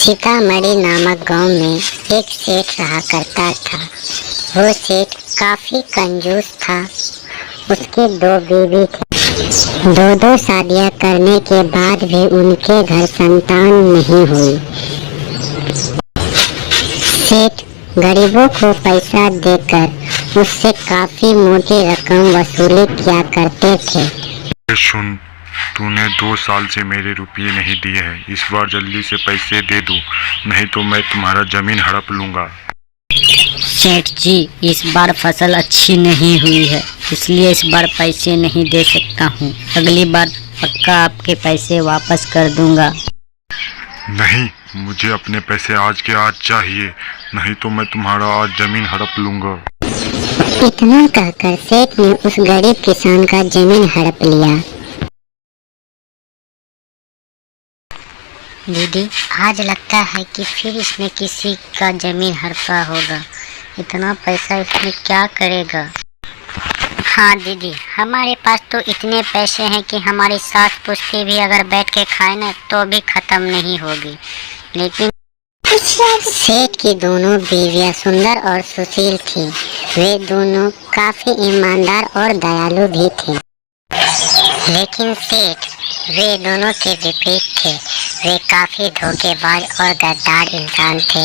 सीतामढ़ी नामक गांव में एक सेठ रहा करता था। वो सेठ काफी कंजूस था। उसके 2 बीवी थे। 2 शादियां करने के बाद भी उनके घर संतान नहीं हुई। सेठ गरीबों को पैसा देकर उससे काफी मोटी रकम वसूली किया करते थे। सुन, तूने 2 साल से मेरे रुपये नहीं दिए हैं। इस बार जल्दी से पैसे दे दो, नहीं तो मैं तुम्हारा जमीन हड़प लूंगा। सेठ जी, इस बार फसल अच्छी नहीं हुई है, इसलिए इस बार पैसे नहीं दे सकता हूँ। अगली बार पक्का आपके पैसे वापस कर दूंगा। नहीं, मुझे अपने पैसे आज के आज चाहिए, नहीं तो मैं तुम्हारा आज जमीन हड़प लूंगा। इतना कहकर सेठ ने उस गरीब किसान का जमीन हड़प लिया। दीदी, आज लगता है कि फिर इसने किसी का जमीन हड़पा होगा। इतना पैसा इसमें क्या करेगा? हाँ दीदी, हमारे पास तो इतने पैसे हैं कि हमारी सास पुश्ती भी अगर बैठ के खाए ना तो भी खत्म नहीं होगी। लेकिन सेठ की दोनों बीवियां सुंदर और सुशील थी। वे दोनों काफी ईमानदार और दयालु भी थे। लेकिन सेठ वे दोनों के विपरीत थे। वे काफी धोखेबाज और गद्दार इंसान थे।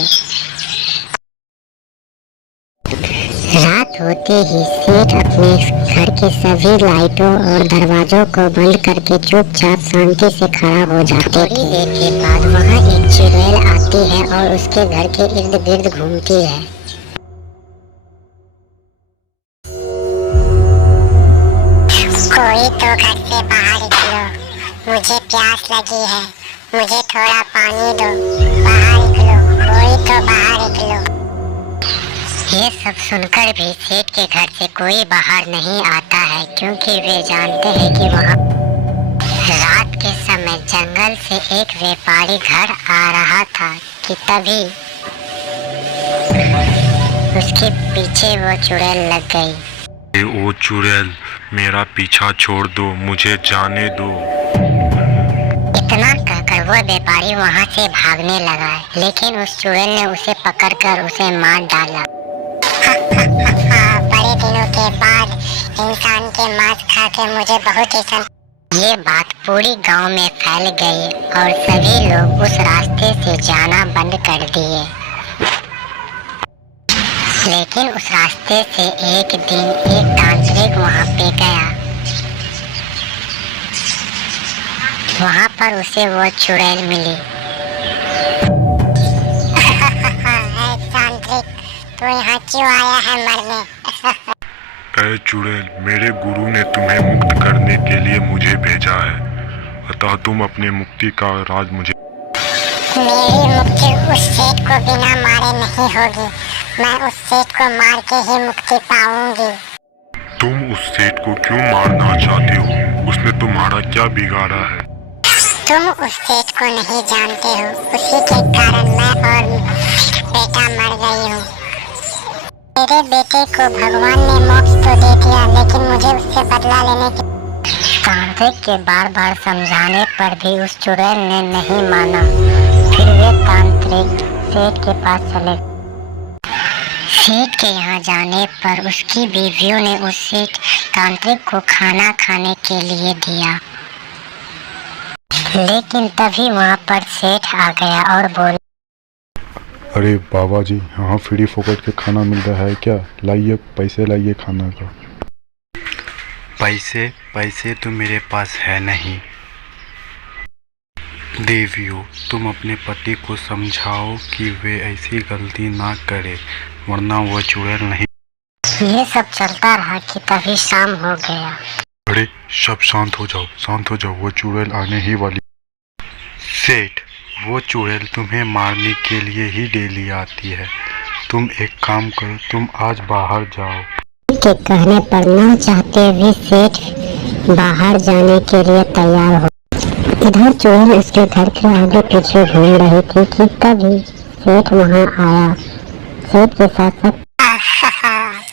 रात होते ही सेठ अपने घर के सभी लाइटों और दरवाजों को बंद करके चुपचाप शांति से खड़ा हो जाते थे। थोड़ी देर के बाद वहाँ एक चुड़ैल आती है और उसके घर के इर्द गिर्द घूमती है। कोई तो घर से बाहर निकलो, मुझे प्यास लगी है, मुझे थोड़ा पानी दो, बाहर निकलो, कोई तो बाहर निकलो। ये सब सुनकर भी सेठ के घर से कोई बाहर नहीं आता है, क्योंकि वे जानते हैं कि वहाँ रात के समय जंगल से एक व्यापारी घर आ रहा था कि तभी उसके पीछे वो चुड़ैल लग गई। ओ चुड़ैल, मेरा पीछा छोड़ दो, मुझे जाने दो। इतना कहकर वो व्यापारी वहाँ से भागने लगा, लेकिन उस चुड़ैल ने उसे पकड़कर उसे मार डाला। बड़े दिनों के बाद इंसान के मांस खा के मुझे बहुत ही ये बात पूरी गांव में फैल गई और सभी लोग उस रास्ते से जाना बंद कर दिए। लेकिन उस रास्ते से एक दिन एक तांत्रिक वहां पे गया। वहां पर उसे वो चुड़ैल मिली। तांत्रिक, तू यहाँ क्यों आया है मरने? ऐ चुड़ैल, मेरे गुरु ने तुम्हें मुक्त करने के लिए मुझे भेजा है, अतः तुम अपने मुक्ति का राज मुझे। मेरी मुक्ति उस सेठ को बिना मारे नहीं होगी। मैं उस सेठ को मार के ही मुक्ति पाऊंगी। तुम उस सेठ को क्यों मारना चाहते हो? उसने तुम्हारा क्या बिगाड़ा है? तुम उस सेठ को नहीं जानते हो, उसी के कारण मैं और बेटा मर गई हूँ। मेरे बेटे को भगवान ने मोक्ष तो दे दिया, लेकिन मुझे उससे बदला लेने के तांत्रिक के बार बार समझाने पर भी उस चुड़ैल ने नहीं माना। फिर वे तांत्रिक सेठ के पास चले। सेठ के यहाँ जाने पर उसकी बीवियों ने उस सेठ तांत्रिक को खाना खाने के लिए दिया। लेकिन तभी वहाँ पर सेठ आ गया और बोला, अरे बाबा जी, यहाँ फ्री फोकट के खाना मिल रहा है क्या? लाइए पैसे, लाइए खाना का। पैसे तो मेरे पास है नहीं। देवियों, तुम अपने पति को समझाओ कि वे ऐसी गलती ना करे, वरना वो चुड़ैल नहीं। ये सब चलता रहा कि तभी शाम हो गया। अरे सब शांत हो जाओ, शांत हो जाओ, वो चुड़ैल आने ही वाली। सेठ, वो चुड़ैल तुम्हें मारने के लिए ही डेली आती है। तुम एक काम करो, तुम आज बाहर जाओ। के कहने पर न चाहते भी सेठ बाहर जाने के लिए तैयार हो। इधर चुड़ैल उसके घर के आगे पीछे घूम रही थी कि तभी सेठ वहाँ आया। सेठ के साथ साथ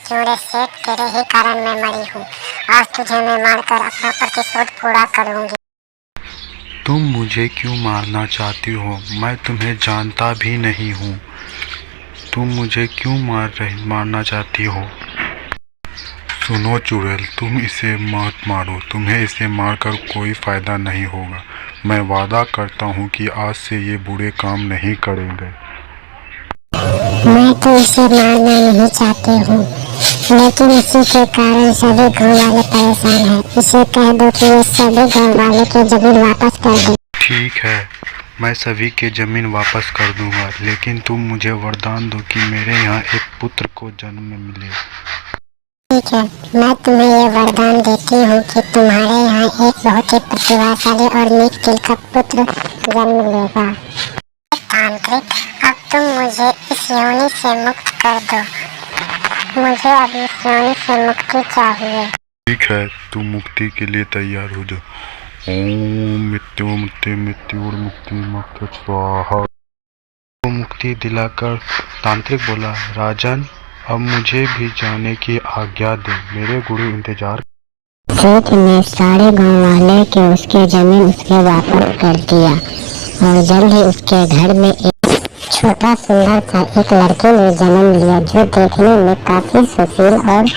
चुड़ैल, सेठ तेरे ही कारण मैं मरी हूँ। आज तुझे मैं मारकर अपना प्रतिशोध पूरा करूँगी। तुम मुझे क्यों मारना चाहती हो? मैं तुम्हें जानता भी नहीं हूँ। तुम मुझे क्यों मारना चाहती हो? सुनो चुड़ैल, तुम इसे मत मारो। तुम्हें इसे मारकर कोई फ़ायदा नहीं होगा। मैं वादा करता हूँ कि आज से ये बुरे काम नहीं करेंगे। मैं तो इसे मारना नहीं चाहती हूँ, लेकिन इसी के कारण सभी गाँव वाले परेशान हैं। इसे कह दो कि ये सभी गाँव वाले की जमीन वापस कर दे। ठीक है, मैं सभी के ज़मीन वापस कर दूंगा, लेकिन तुम मुझे वरदान दो कि मेरे यहाँ एक पुत्र को जन्म मिले। ठीक है, मैं तुम्हें ये वरदान देती हूँ कि तुम्हारे यहाँ एक बहुत ही प्रतिभाशाली और नेक दिल का पुत्र जन्म लेगा। तांत्रिक, अब तुम मुझे इस योनि से मुक्त कर दो। मुझे अब इस योनि से मुक्ति चाहिए। ठीक है, तुम मुक्ति के लिए तैयार हो जाओ। ओम मृत्युर मुक्ति मुक्त स्वाहा। को मुक्ति दिलाकर तांत्रिक बोला, राजन, अब मुझे भी जाने की आज्ञा दे। मेरे गुरु इंतजार। सेठ ने सारे गांव वाले के उसके जमीन उसके वापस कर दिया और जल्द ही उसके घर में एक छोटा सुंदर सा एक लड़के ने जन्म लिया, जो देखने में काफी सुशील और